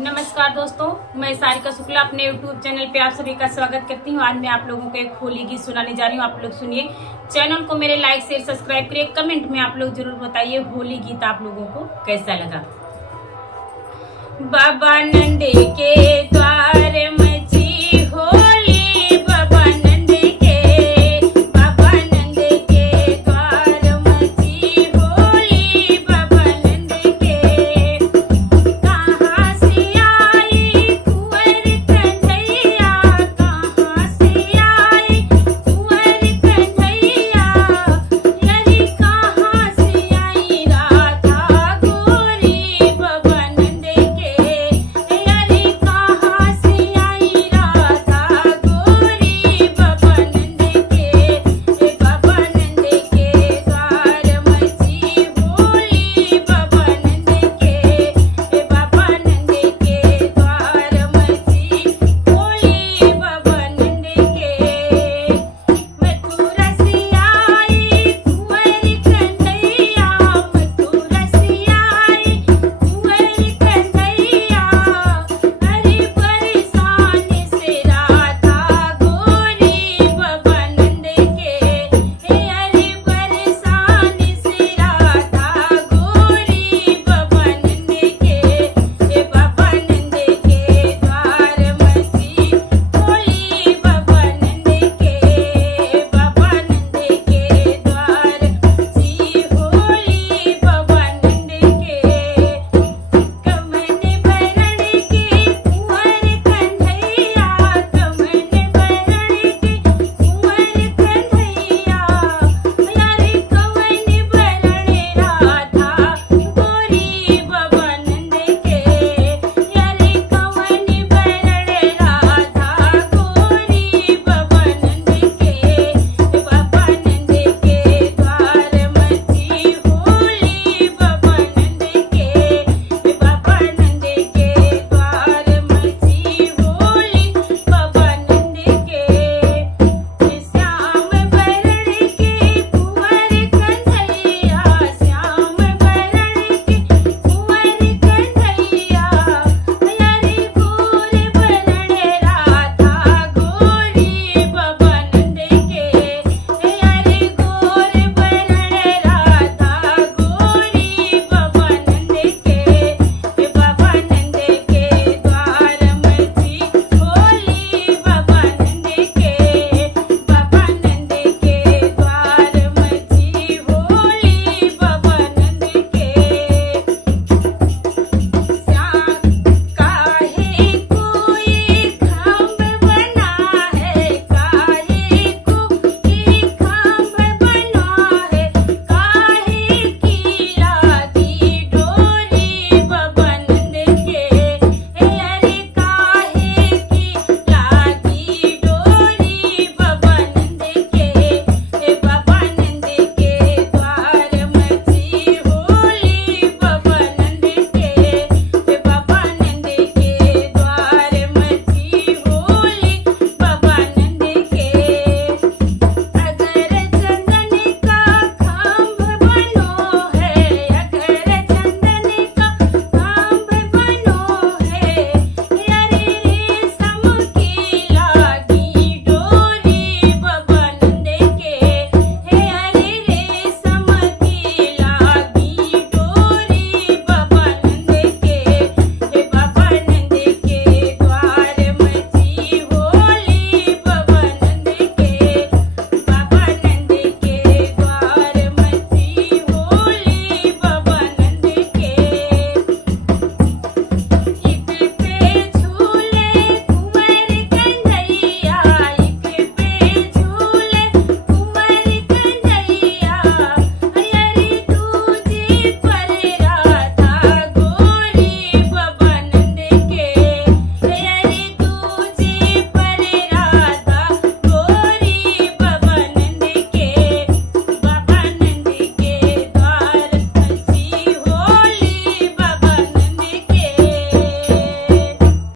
नमस्कार दोस्तों, मैं सारिका शुक्ला अपने YouTube चैनल पे आप सभी का स्वागत करती हूँ। आज मैं आप लोगों को एक होली गीत सुनाने जा रही हूँ। आप लोग सुनिए। चैनल को मेरे लाइक शेयर सब्सक्राइब करिए। कमेंट में आप लोग जरूर बताइए होली गीत आप लोगों को कैसा लगा। बाबा नंदे के